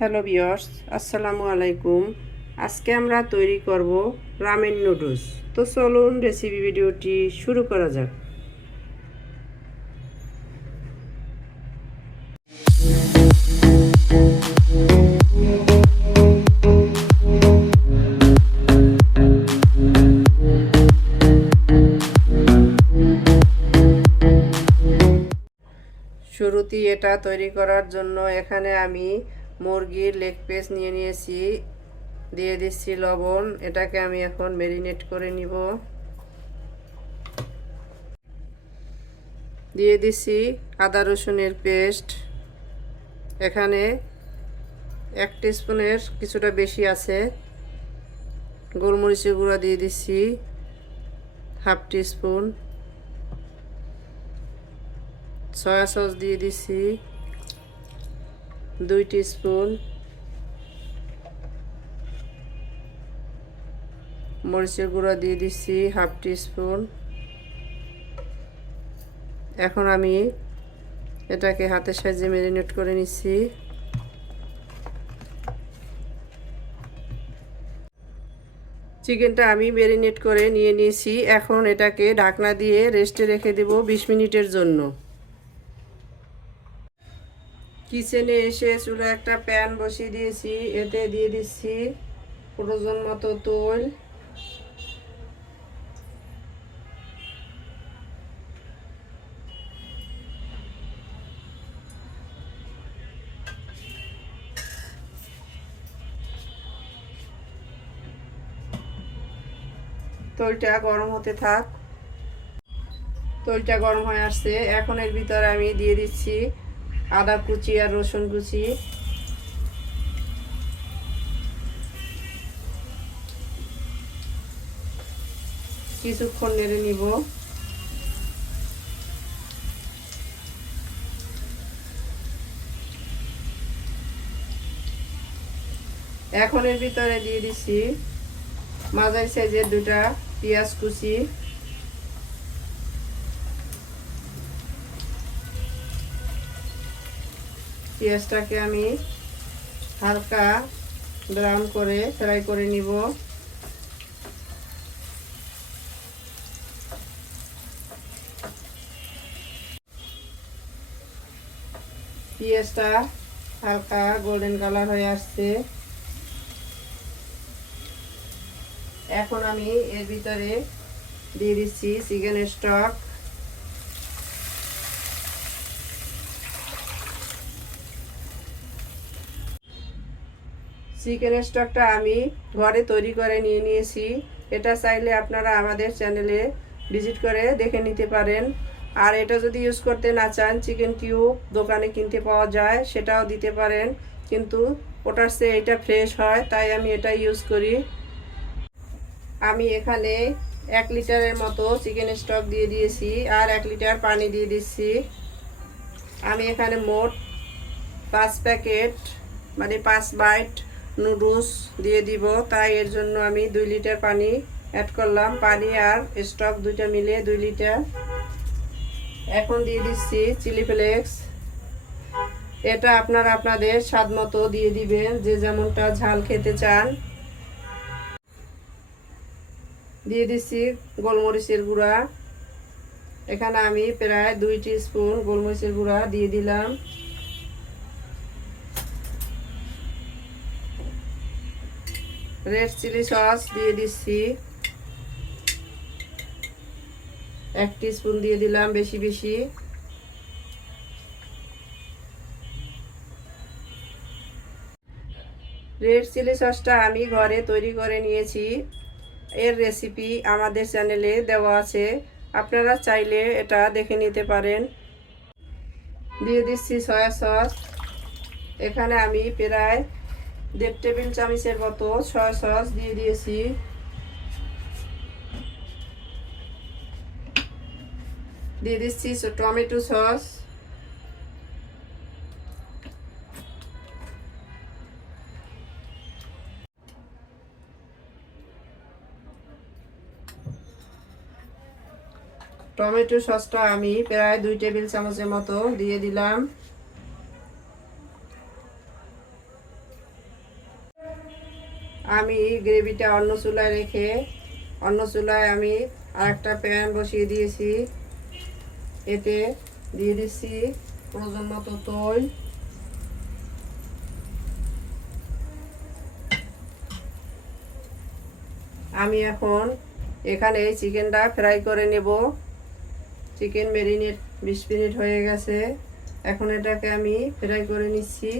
Hello viewers, আসসালামু আলাইকুম। আজকে আমরা তৈরি করব রামেন নুডলস। তো চলুন রেসিপি ভিডিওটি শুরু করা যাক। শুরুতেই এটা তৈরি করার জন্য এখানে আমি মুরগির লেগ পিস নিয়ে নিয়েছি, দিয়ে দিচ্ছি লবণ। এটাকে আমি এখন ম্যারিনেট করে নিব। দিয়ে দিচ্ছি আদা রসুনের পেস্ট, এখানে 1 টিস্পুনের কিছুটা বেশি আছে। গোলমরিচের গুঁড়া দিয়ে দিচ্ছি 1/2 টিস্পুন। সয়া সস দিয়ে দিচ্ছি 2 টিস্পুন। মরিচের গুঁড়া দিয়ে দিচ্ছি 1/2 টিস্পুন। এখন আমি এটাকে হাতের সাহায্যে ম্যারিনেট করে নিচ্ছি। চিকেনটা আমি ম্যারিনেট করে নিয়ে নিয়েছি। এখন এটাকে ঢাকনা দিয়ে রেস্টে রেখে দেব 20 মিনিটের জন্য। কিচেনে এসে চুলায় একটা প্যান বসিয়ে দিয়েছি, এতে দিয়ে দিচ্ছি প্রয়োজন মতো তেল। তেলটা গরম হতে থাক। তেলটা গরম হয়ে আসছে, এখন এর ভিতরে আমি দিয়ে দিচ্ছি আদা কুচি আর রসুন কুচি। কিছুক্ষণ নেড়ে নিব। এখন এর ভিতরে দিয়ে দিচ্ছি মাঝারি সাইজের 2টা পেঁয়াজ কুচি। পেঁয়াজটাকে আমি হালকা ব্রাউন করে ফ্রাই করে নিব। পেঁয়াজটা হালকা গোল্ডেন কালার হয়ে আসছে। এখন আমি এর ভিতরে দিয়ে দিচ্ছি চিকেন স্টক। চিকেন স্টকটা আমি ঘরে তৈরি করে নিয়ে নিয়েছি। এটা চাইলে আপনারা আমাদের চ্যানেলে ভিজিট করে দেখে নিতে পারেন। আর এটা যদি ইউজ করতে না চান, চিকেন কিউব দোকানে কিনতে পাওয়া যায়, সেটাও দিতে পারেন, কিন্তু ওটার চেয়ে এটা ফ্রেশ হয়, তাই আমি এটা ইউজ করি। আমি এখানে 1 লিটারের মতো চিকেন স্টক দিয়ে দিয়েছি আর 1 লিটার পানি দিয়ে দিচ্ছি। আমি এখানে মোট 5 প্যাকেট মানে 5 বাইট নুডলস দিয়ে দিব, তাই এর জন্য আমি 2 লিটার পানি অ্যাড করলাম। পানি আর স্টক দুইটা মিলে 2 লিটার। এখন দিয়ে দিচ্ছি চিলি ফ্লেক্স। এটা আপনারা আপনাদের স্বাদ মতো দিয়ে দিবেন, যে যেমনটা ঝাল খেতে চান। দিয়ে দিচ্ছি গোলমরিচের গুঁড়া। এখানে আমি প্রায় 2 টিস্পুন গোলমরিচের গুঁড়া দিয়ে দিলাম। রেড চিলি সস দিয়ে দিচ্ছি 1 টিস্পুন দিয়ে দিলাম, বেশি বেশি। রেড চিলি সসটা আমি ঘরে তৈরি করে নিয়েছি। এর রেসিপি আমাদের চ্যানেলে দেওয়া আছে, আপনারা চাইলে এটা দেখে নিতে পারেন। দিয়ে দিচ্ছি সয়া সস। এখানে আমি প্রায় 1.5 টেবিল চামচের মতো সয়া সস দিয়ে দিয়েছি। দিয়ে দিচ্ছি টমেটো সস। টমেটো সসটা আমি প্রায় 2 টেবিল চামচের মতো দিয়ে দিলাম। আমি গ্রেভিটা অন্য চুলায় রেখে অন্য চুলায় আমি আরেকটা প্যান বসিয়ে দিয়েছি। এতে দিয়ে দিচ্ছি প্রয়োজন মতো তেল। আমি এখন এখানে চিকেনটা ফ্রাই করে নেব। চিকেন ম্যারিনেট 20 মিনিট হয়ে গেছে, এখন এটাকে আমি ফ্রাই করে নিচ্ছি।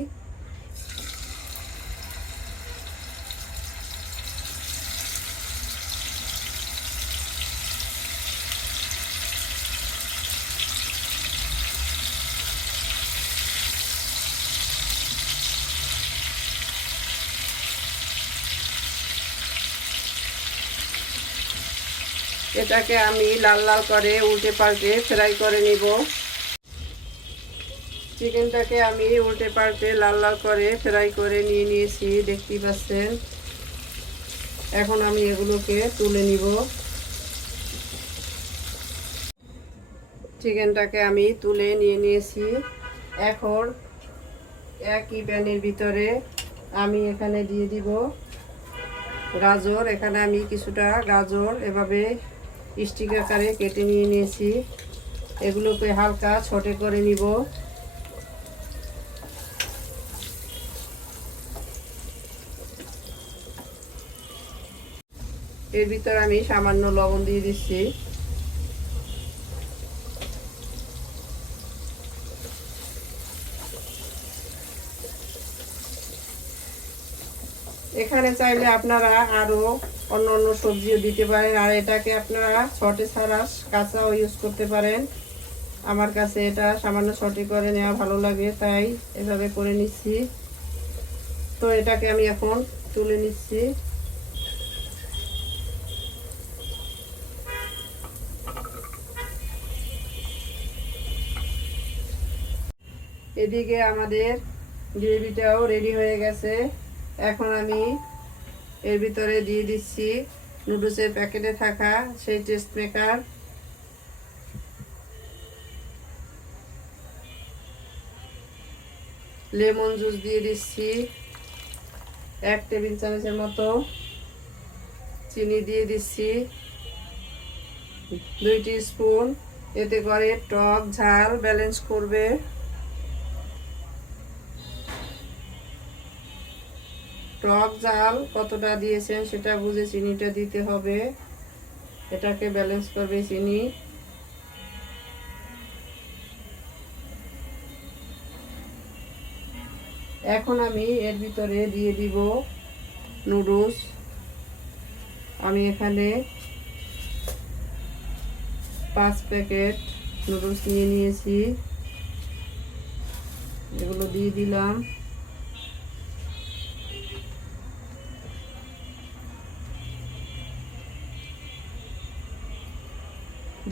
এটাকে আমি লাল লাল করে উল্টে পাল্টে ফ্রাই করে নিব। চিকেনটাকে আমি উল্টে পাল্টে লাল লাল করে ফ্রাই করে নিয়েছি, দেখতেই পাচ্ছেন। এখন আমি এগুলোকে তুলে নিব। চিকেনটাকে আমি তুলে নিয়েছি। এখন একই প্যানের ভিতরে আমি এখানে দিয়ে দিব গাজর। এখানে আমি কিছুটা গাজর এভাবে স্টিক আকারে কেটে নিয়েছি। এগুলোকে হালকা ছোট করে নিব। এর ভিতরে আমি সামান্য লবণ দিয়ে দিচ্ছি। এখানে চাইলে আপনারা আরো অন্য অন্য সবজিও দিতে পারেন, আর এটাকে আপনারা ছটে ছাড়া কাঁচাও ইউজ করতে পারেন। আমার কাছে এটা সামান্য ছটে করে নেওয়া ভালো লাগে, তাই এভাবে করে নিচ্ছি। তো এটাকে আমি এখন তুলে নিচ্ছি। এদিকে আমাদের গ্রেভিটাও রেডি হয়ে গেছে। এখন আমি এর ভিতরে দিয়ে দিচ্ছি নুডলসের প্যাকেটে থাকা সেই টেস্ট মেকার। লেমন জুস দিয়ে দিচ্ছি 1 টেবিল চামচের মতো। চিনি দিয়ে দিচ্ছি 2 স্পুন। এতে করে টক ঝাল ব্যালেন্স করবে। টক ঝাল কতটা দিয়েছেন সেটা বুঝে চিনিটা দিতে হবে, এটাকে ব্যালেন্স করবে চিনি। এখন আমি এর ভিতরে দিয়ে দিব নুডলস। আমি এখানে 5 প্যাকেট নুডলস নিয়েছি, এগুলো দিয়ে দিলাম।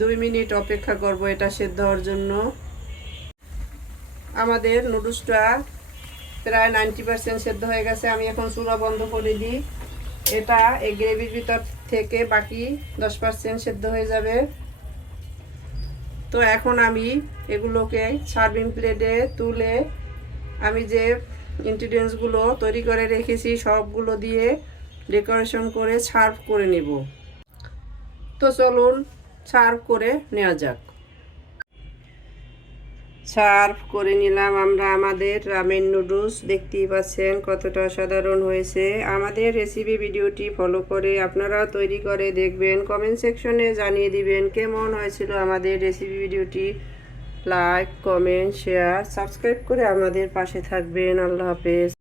দুই মিনিট অপেক্ষা করব এটা সেদ্ধ হওয়ার জন্য। আমাদের নুডলসটা প্রায় 90% সেদ্ধ হয়ে গেছে। আমি এখন চুলা বন্ধ করে দিই। এটা এই গ্রেভির ভিতর থেকে বাকি 10% সেদ্ধ হয়ে যাবে। তো এখন আমি এগুলোকে সার্ভিং প্লেটে তুলে আমি যে ইনগ্রিডিয়েন্টসগুলো তৈরি করে রেখেছি সবগুলো দিয়ে ডেকোরেশন করে সার্ভ করে নেব। তো চলুন সার্ভ করে নেওয়া যাক। সার্ভ করে নিলাম আমরা আমাদের রামেন নুডলস। দেখতেই পাচ্ছেন কতটা অসাধারণ হয়েছে। আমাদের রেসিপি ভিডিওটি ফলো করে আপনারাও তৈরি করে দেখবেন। কমেন্ট সেকশনে জানিয়ে দিবেন কেমন হয়েছিল আমাদের রেসিপি ভিডিওটি। লাইক, কমেন্ট, শেয়ার, সাবস্ক্রাইব করে আমাদের পাশে থাকবেন। আল্লাহ হাফেজ।